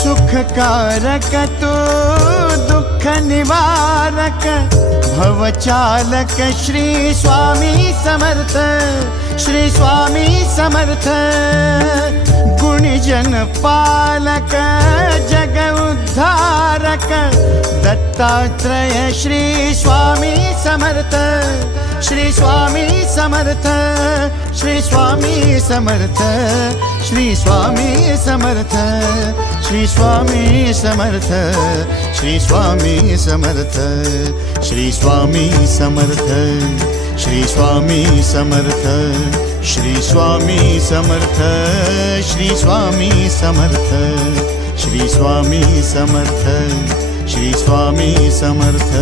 सुखकारक तू दुःख निवारक भवचालक श्री स्वामी समर्थ, श्री स्वामी समर्थ। गुणजन पालक जग उद्धारक दत्तात्रेय श्री स्वामी समर्थ, श्री स्वामी समर्थ, श्री स्वामी समर्थ, श्री स्वामी समर्थ, श्री स्वामी समर्थ, श्री स्वामी समर्थ, श्री स्वामी समर्थ, श्री स्वामी समर्थ, श्री स्वामी समर्थ, श्री स्वामी समर्थ, श्री स्वामी समर्थ, श्री स्वामी समर्थ।